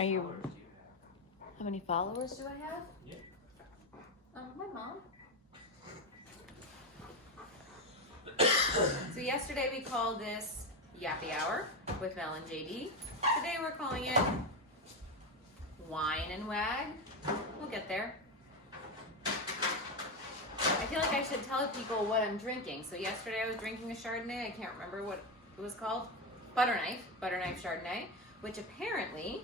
Are you? How many followers do I have? Yeah. My mom. So yesterday we called this Yappy Hour with Mel and JD. Today we're calling it Wine and Wag. We'll get there. I feel like I should tell people what I'm drinking. So yesterday I was drinking a Chardonnay. I can't remember what it was called. Butter Knife Chardonnay, which apparently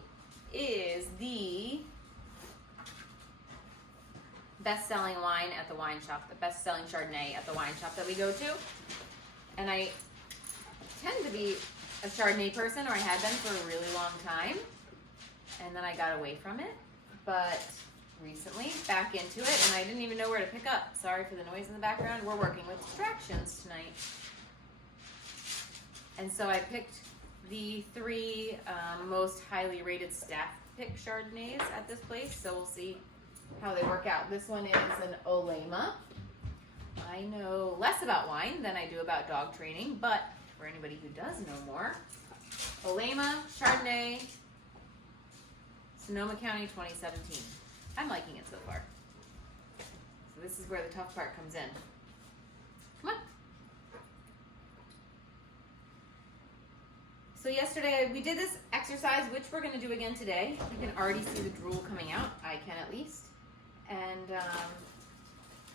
is the best-selling wine at the wine shop, the best-selling Chardonnay at the wine shop that we go to. And I tend to be a Chardonnay person, or I had been for a really long time, and then I got away from it. But recently, back into it, and I didn't even know where to pick up. Sorry for the noise in the background. We're working with distractions tonight. And so I picked the three most highly rated staff pick Chardonnays at this place, so we'll see how they work out. This one is an Olema. I know less about wine than I do about dog training, but for anybody who does know more, Olema Chardonnay, Sonoma County 2017. I'm liking it so far. So this is where the tough part comes in. Come on. So yesterday we did this exercise, which we're going to do again today. You can already see the drool coming out. I can at least. And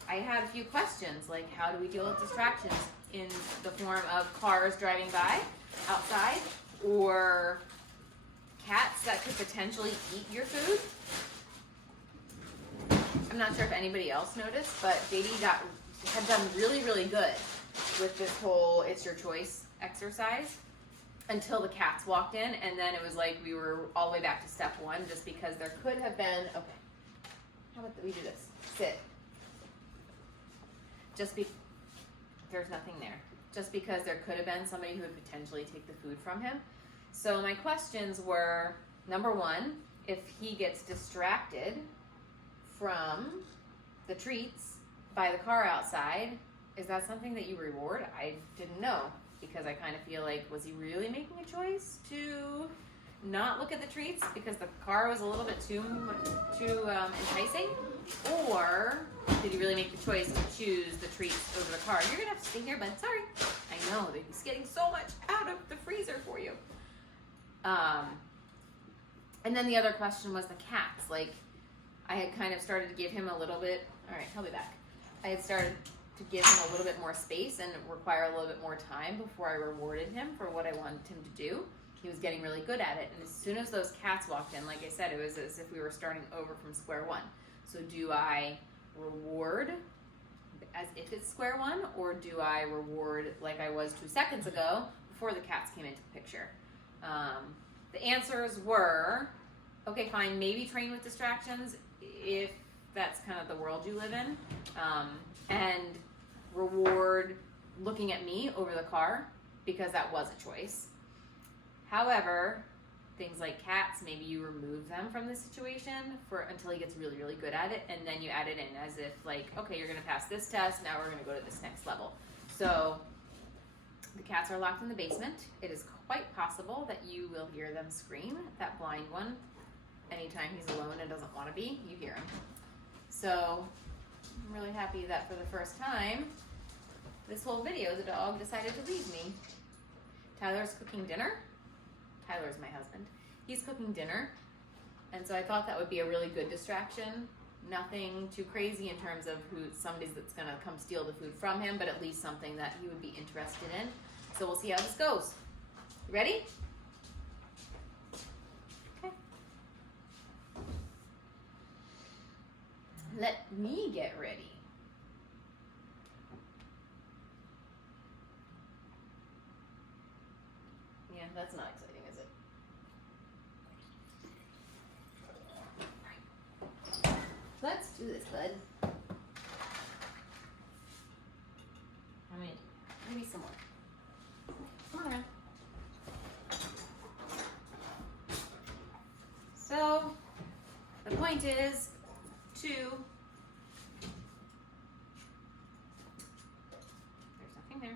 I had a few questions, like how do we deal with distractions in the form of cars driving by outside, or cats that could potentially eat your food. I'm not sure if anybody else noticed, but JD had done really, really good with this whole It's Your Choice exercise until the cats walked in, and then it was like we were all the way back to step one, just because there could have been, okay, how about we do this? Sit. There's nothing there. Just because there could have been somebody who would potentially take the food from him. So my questions were, number one, if he gets distracted from the treats by the car outside, is that something that you reward? I didn't know, because I kind of feel like, was he really making a choice to not look at the treats because the car was a little bit too enticing? Or did he really make the choice to choose the treats over the car? You're gonna have to stay here, bud. Sorry. I know that he's getting so much out of the freezer for you. And then the other question was the cats. Like, I had kind of started to give him a little bit, all right, he'll be back. I had started to give him a little bit more space and require a little bit more time before I rewarded him for what I wanted him to do. He was getting really good at it. And as soon as those cats walked in, like I said, it was as if we were starting over from square one. So do I reward as if it's square one, or do I reward like I was 2 seconds ago before the cats came into the picture? The answers were, okay, fine, maybe train with distractions if that's kind of the world you live in, and reward looking at me over the car because that was a choice. However, things like cats, maybe you remove them from the situation until he gets really, really good at it, and then you add it in as if like, okay, you're gonna pass this test, now we're gonna go to this next level. So the cats are locked in the basement. It is quite possible that you will hear them scream. That blind one, anytime he's alone and doesn't want to be, you hear him. So I'm really happy that for the first time this whole video, the dog decided to leave me. Tyler's cooking dinner. Tyler's my husband. He's cooking dinner, and so I thought that would be a really good distraction. Nothing too crazy in terms of somebody's that's gonna come steal the food from him, but at least something that he would be interested in. So we'll see how this goes. You ready? Okay. Let me get ready. Yeah, that's not exciting, is it? Let's do this, bud. Maybe some more. Come on around. So, the point is to, there's nothing there, to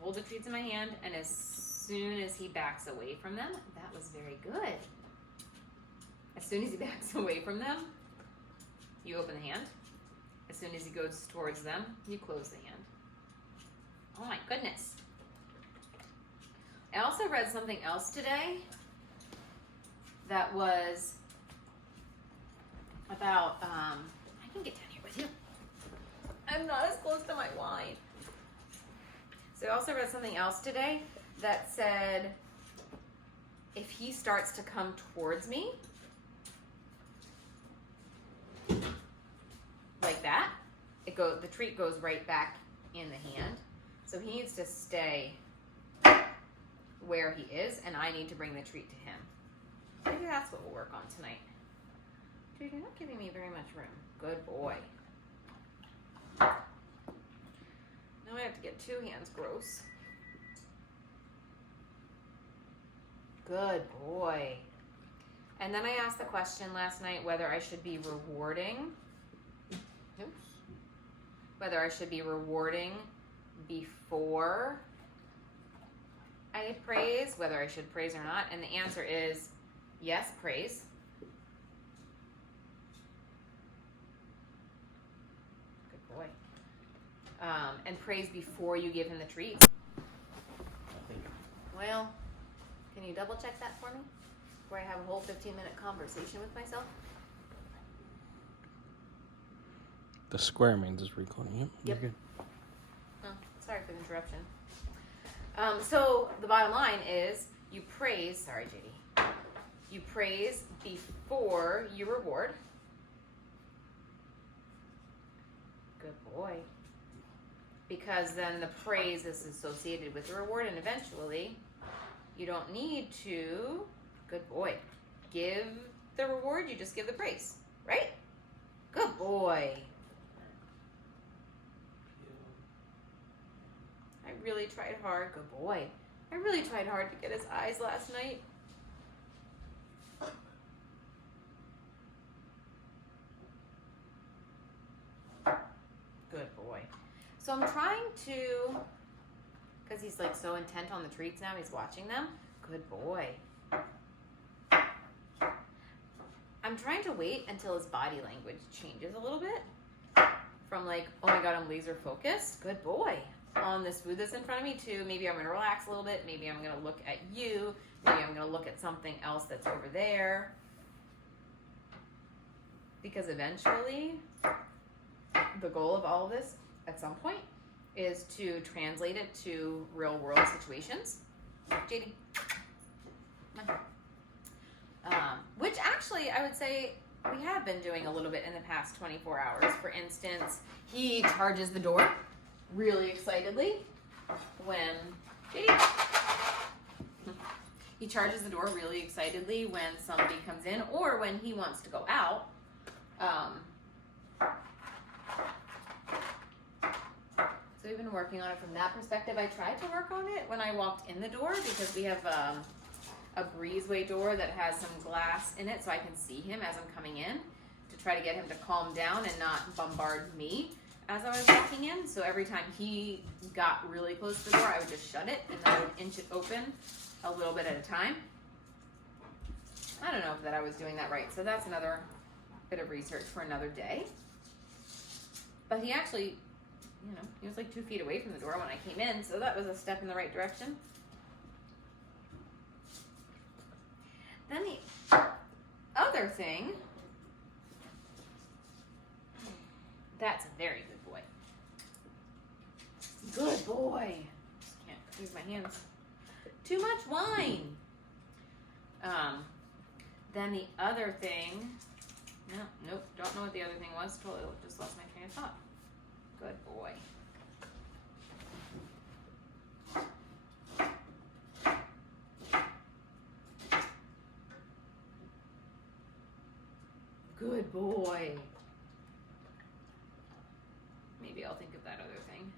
hold the treats in my hand, and as soon as he backs away from them, that was very good. soon as he backs away from them, you open the hand. As soon as he goes towards them, you close the hand. Oh my goodness. I also read something else today that was about, I can get down here with you. I'm not as close to my wine. So I also read something else today that said, if he starts to come towards me, like that, the treat goes right back in the hand. So he needs to stay where he is, and I need to bring the treat to him. Maybe that's what we'll work on tonight. Dude, you're not giving me very much room. Good boy. Now I have to get two hands gross. Good boy. And then I asked the question last night whether I should be rewarding. Oops. Whether I should be rewarding before I praise, whether I should praise or not. And the answer is yes, praise. Good boy. And praise before you give him the treat. Well, can you double check that for me? Before I have a whole 15-minute conversation with myself? The square means it's recording. Yep. Yep. You're good. Oh, sorry for the interruption. So the bottom line is you praise, sorry JD, you praise before you reward. Good boy. Because then the praise is associated with the reward, and eventually you don't need to, good boy, give the reward, you just give the praise, right? Good boy. I really tried hard, good boy. I really tried hard to get his eyes last night. Good boy. So I'm trying to, because he's like so intent on the treats now, he's watching them. Good boy. I'm trying to wait until his body language changes a little bit. From like, oh my God, I'm laser focused. Good boy. On this food that's in front of me to maybe I'm going to relax a little bit. Maybe I'm going to look at you. Maybe I'm going to look at something else that's over there. Because eventually, the goal of all of this at some point is to translate it to real world situations. JD. Which actually I would say we have been doing a little bit in the past 24 hours. For instance, he charges the door really excitedly when he charges the door really excitedly when somebody comes in or when he wants to go out. So we've been working on it from that perspective. I tried to work on it when I walked in the door because we have a breezeway door that has some glass in it so I can see him as I'm coming in to try to get him to calm down and not bombard me as I was walking in. So every time he got really close to the door, I would just shut it and then I would inch it open a little bit at a time. I don't know if that I was doing that right. So that's another bit of research for another day. But he actually, you know, he was like 2 feet away from the door when I came in, so that was a step in the right direction. Then the other thing, that's a very good boy. Good boy. Just can't use my hands. Too much wine. Then the other thing, nope, don't know what the other thing was. Totally just lost my train of thought. Good boy. Good boy. Maybe I'll think of that other thing.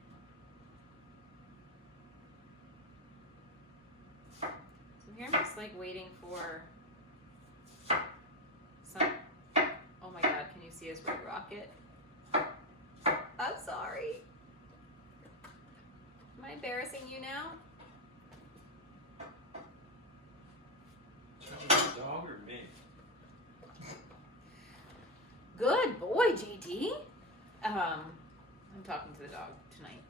So here I'm just like waiting for some, oh my God, can you see his red rocket? I'm sorry. Am I embarrassing you now? The dog or me? see? I'm talking to the dog tonight.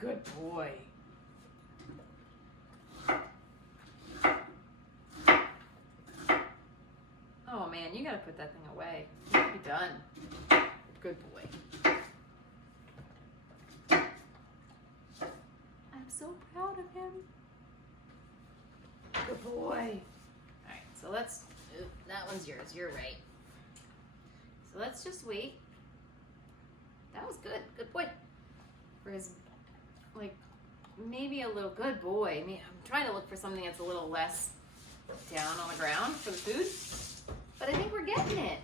Good boy. Oh man, you gotta put that thing away. You're done. Good boy. I'm so proud of him. Good boy. Alright, so let's, that one's yours, you're right. So let's just wait. That was good, good boy. For his, like, maybe a little, good boy. I mean, I'm trying to look for something that's a little less down on the ground for the food. But I think we're getting it.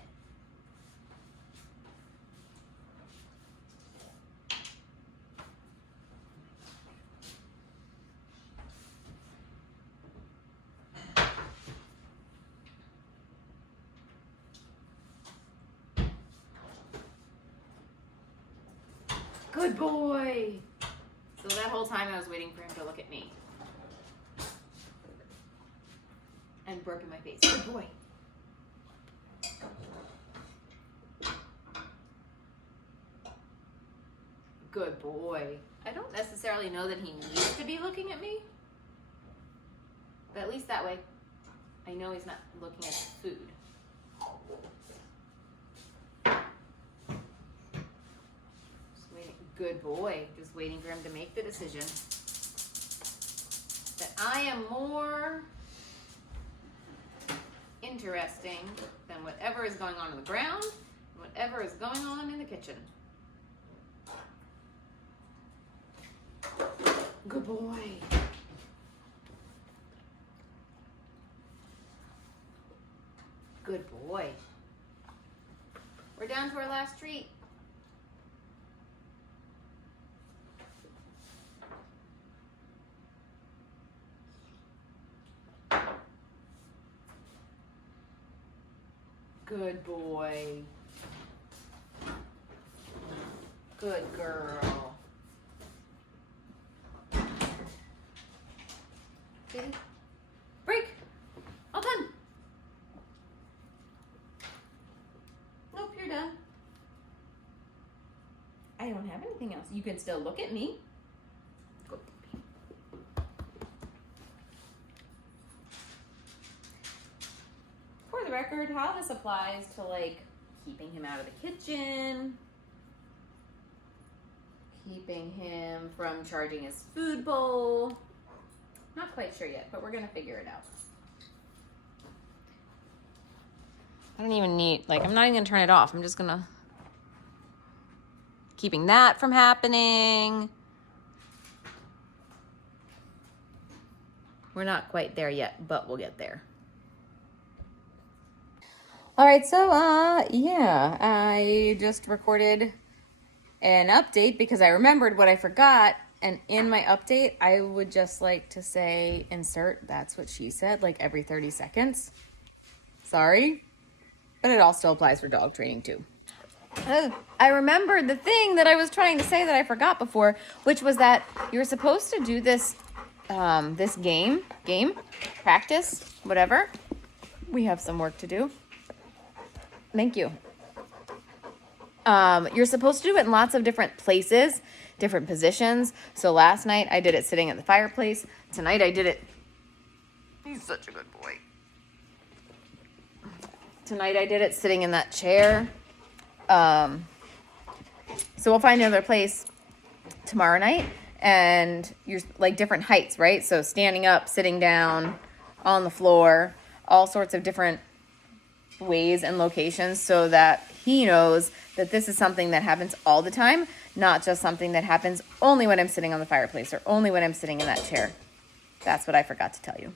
Good boy. So that whole time I was waiting for him to look at me. And burp in my face. Good boy. Good boy. I don't necessarily know that he needs to be looking at me. But at least that way, I know he's not looking at the food. Just waiting. Good boy. Just waiting for him to make the decision. That I am more interesting than whatever is going on the ground, and whatever is going on in the kitchen. Good boy. Good boy. We're down to our last treat. Good boy. Good girl. Katie, break. All done. Nope, you're done. I don't have anything else. You can still look at me. Go. For the record, how this applies to like keeping him out of the kitchen, keeping him from charging his food bowl. Not quite sure yet, but we're gonna figure it out. I don't even need, like, I'm not even gonna turn it off. I'm just gonna, keeping that from happening. We're not quite there yet, but we'll get there. All right, so, yeah, I just recorded an update because I remembered what I forgot. And in my update, I would just like to say, insert, that's what she said, like every 30 seconds. Sorry, but it all still applies for dog training too. I remembered the thing that I was trying to say that I forgot before, which was that you're supposed to do this, this game, practice, whatever. We have some work to do. Thank you. You're supposed to do it in lots of different places, different positions. So last night I did it sitting at the fireplace. Tonight I did it. He's such a good boy. Tonight I did it sitting in that chair. So we'll find another place tomorrow night, and you're like different heights, right? So standing up, sitting down, on the floor, all sorts of different ways and locations so that he knows that this is something that happens all the time, not just something that happens only when I'm sitting on the fireplace or only when I'm sitting in that chair. That's what I forgot to tell you.